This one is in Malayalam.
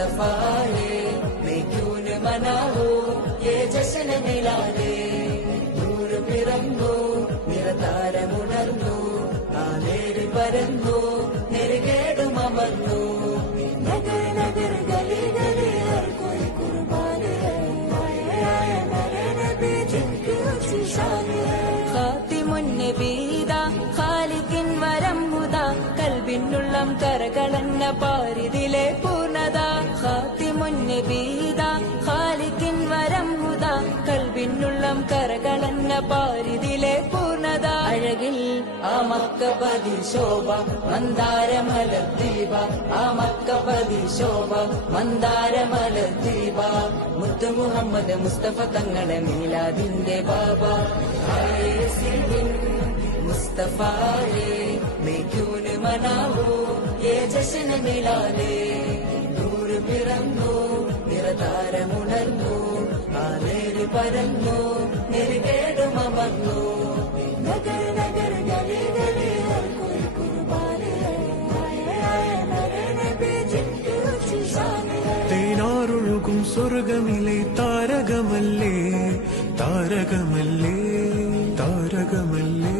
मुस्तफा है मैं क्यों न मनाऊं ये जश्न मिलादे നൂറ് പിറന്നു നിറതാരമുണർന്നു ആ നേരി പരന്നു നെരുകേടുമർന്നു നഗർ നഗർ ഗലി ഗലി ഹർ കോയി കുർബാൻ ഹൈ ആയ മേരെ നബി ജിൻകി ഉച്ചി ഷാൻ ഹൈ ഖാതിമുൻ നബീദ ഖാലിഖിൻ വരം ഹുദാ കൽബിനുള്ളം കരകളന്ന പാരിതിലെ പൂർണ്ണത ഖാതിമുൻ നബീദ ഖാലിഖിൻ വരം ഹുദാ കൽബിനുള്ളം കരകളന്ന പാരിതിലെ പൂർണ്ണത അഴകിൽ ആ മക്കപതി ശോഭ മന്ദാരമലദ്വീപ ആ മക്കപതി ശോഭ മന്ദാരമലദ്വീപ മുത്തു മുഹമ്മദ് മുസ്തഫ തങ്ങളെ മീലാദിന്റെ ബാബ मुस्तफा है मैं क्यों न मनाऊं ये जश्न मिलादे നൂറ് പിറന്നു നിറതാരമുണർന്നു ആ നേരി പരന്നു നെരുകേടുമർന്നു നഗർ നഗർ ഗലി ഗലി ഹർ കോയി കുർബാൻ ഹൈ ആയ മേരെ നബി ജിൻകി ഉച്ചി ഷാൻ ഹൈ തേനാറൊഴുകും സ്വർഗമിലെ താരകമല്ലേ താരകമല്ലേ താരകമല്ലേ